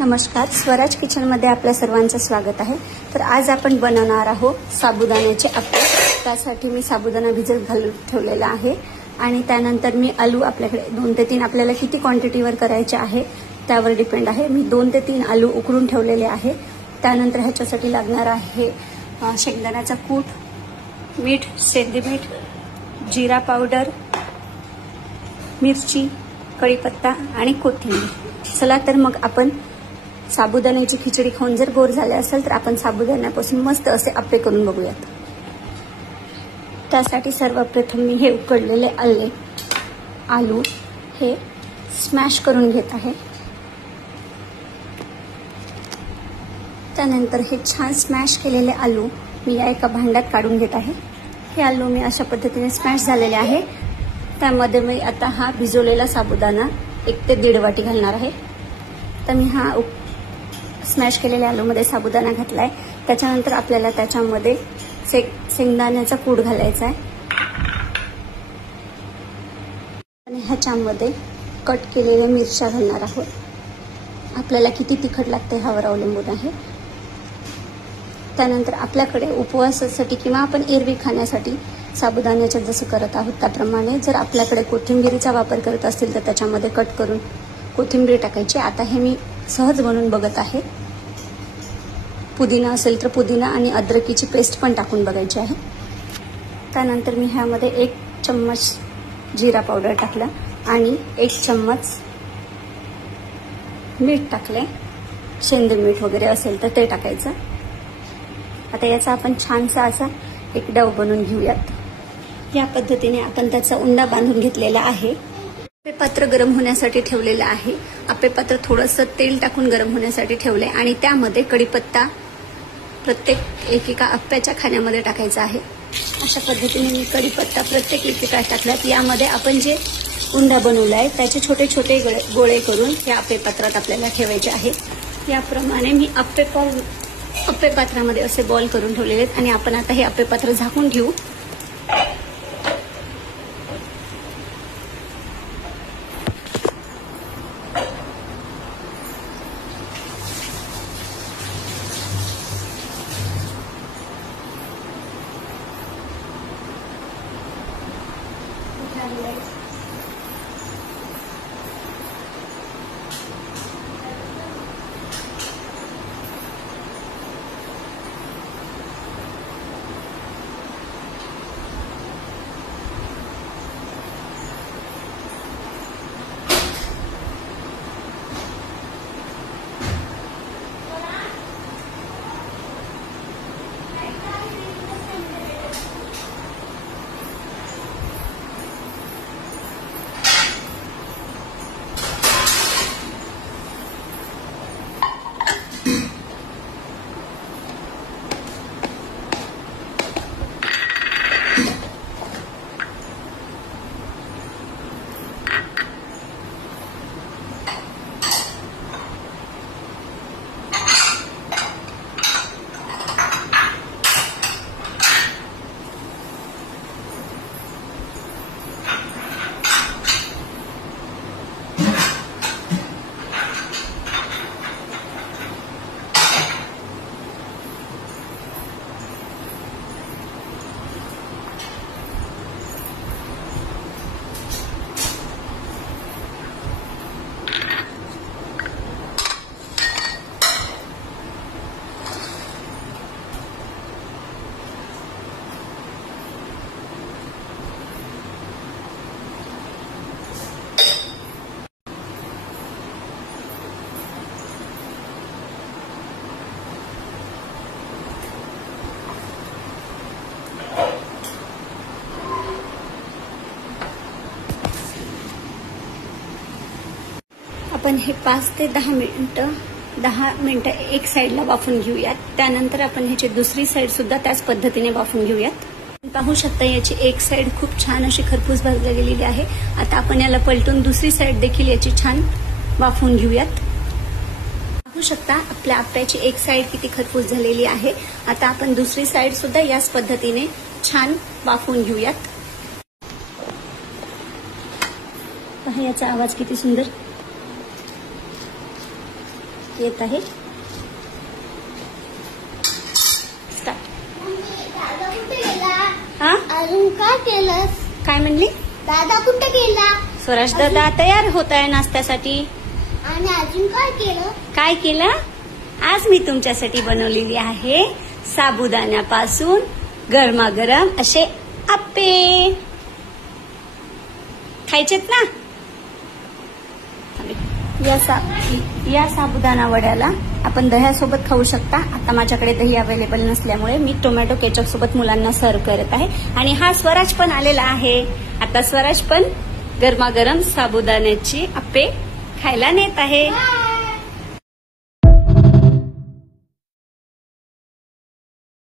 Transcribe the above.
नमस्कार, स्वराज किचनमध्ये आपल्या सर्वांचं स्वागत आहे। तर आज आपण बनवणार आहोत साबुदाण्याचे अप्पे। त्यासाठी मी साबुदाणा भिजत घालून ठेवलेला आहे आणि त्यानंतर मी आलू आपल्याकडे 2 ते 3 आपल्याला किती क्वांटिटीवर करायचे आहे त्यावर डिपेंड आहे। मी 2 ते 3 आलू उकडून ठेवलेले आहे। त्यानंतर ह्याच्यासाठी लागणार आहे शेंगदाण्याचा कूट, मीठ, सेंधे मीठ, जीरा पावडर, मिरची, कढीपत्ता आणि कोथिंबीर। चला तर मग आपण साबुदाण्याची खिचडी खाऊन जर बोर झाले असेल तर आपण साबुदाण्यापासून मस्त असे अप्पे करून बघूयात। त्यासाठी सर्वप्रथम मी हे उकडलेले आलू हे स्मॅश करून घेत आहे। त्यानंतर हे छान स्मॅश केलेले आलू मी या एका भांड्यात काढून घेत आहे। हे आलू मी अशा पद्धतीने स्मॅश झालेले आहे। त्यामध्ये मी आता हा भिजवलेला साबुदाणा 1 ते 1.5 वाटी घालणार आहे। तर मी हा स्मॅश केलेल्या आलूमध्ये साबुदाणा घातलाय। त्याच्यानंतर आपल्याला त्याच्यामध्ये शेंगदाण्याचा कूट घालायचा आहे आणि ह्याच्यामध्ये कट केलेल्या मिरच्या घालणार आहोत। आपल्याला किती तिखट लागते ह्यावर अवलंबून आहे। त्यानंतर आपल्याकडे उपवासासाठी किंवा आपण एरवी खाण्यासाठी साबुदाण्याचं जसं करत आहोत त्याप्रमाणे जर आपल्याकडे कोथिंबीरीचा वापर करत असतील तर त्याच्यामध्ये कट करून कोथिंबीर टाकायची। आता हे मी सहज बनवून बघत आहे। पुदिना असेल तर पुदिना आणि अद्रकीची पेस्ट पण टाकून बघायची आहे। त्यानंतर मी ह्यामध्ये 1 चम्मच जीरा पावडर टाकला आणि 1 चम्मच मीठ टाकले। शेंदे मीठ वगैरे असेल तर ते टाकायचं। आता याचा आपण छानसा असा एक डव बनवून घेऊयात। या पद्धतीने आपण त्याचा उंडा बांधून घेतलेला आहे। पात्र गरम होण्यासाठी ठेवलेलं आहे। अप्पे पात्र थोडंसं तेल टाकून गरम होण्यासाठी ठेवले आणि त्यामध्ये कढीपत्ता प्रत्येक एकेका अप्प्याच्या खाण्यामध्ये टाकायचा आहे। अशा पद्धतीने मी कढीपत्ता प्रत्येक एकेका टाकल्यात। यामध्ये आपण जे उंडा बनवलाय त्याचे छोटे छोटे गोळे करून या अप्पे पात्रात आपल्याला ठेवायचे आहे। याप्रमाणे मी अप्पे पात्रामध्ये असे बॉल करून ठेवलेले आहेत आणि आपण आता हे अप्पे पात्र झाकून घेऊ। आपण हे 5 ते 10 मिनिटं एक साइडला वाफून घेऊयात। त्यानंतर आपण ह्याची दुसरी साइड सुद्धा त्याच पद्धतीने वाफून घेऊयात। पाहू शकता याची एक साइड खूप छान अशी खरपूस भाजली गेलेली आहे। आता आपण याला पलटून दुसरी साइड देखील याची छान वाफून घेऊयात। पाहू शकता आपल्या अप्प्याची एक साइड किती खरपूस झालेली आहे। आता आपण दुसरी साइड सुद्धा याच पद्धतीने छान वाफून घेऊयात। पहा याचा आवाज किती सुंदर। येत आहे. हा अजून काय केलंस? काय म्हणली? दादा कुठे गेला? स्वराज दादा तयार होत आहे नाश्त्यासाठी. आणि अजून काय केलं? काय केलं? आज मी तुमच्यासाठी बनवलेली आहे साबुदाण्यापासून गरमागरम असे आप्पे. खायचेत ना? या साबुदाणा वड्याला आपण दह्यासोबत खाऊ शकता. आता माझ्याकडे दही अवेलेबल नसल्यामुळे मी टोमॅटो केचप सोबत मुलांना सर्व करत आहे. आणि हा स्वराज पण आलेला आहे. आता स्वराज पण गरमागरम साबुदाण्याची आप्पे खायला नेत आहे.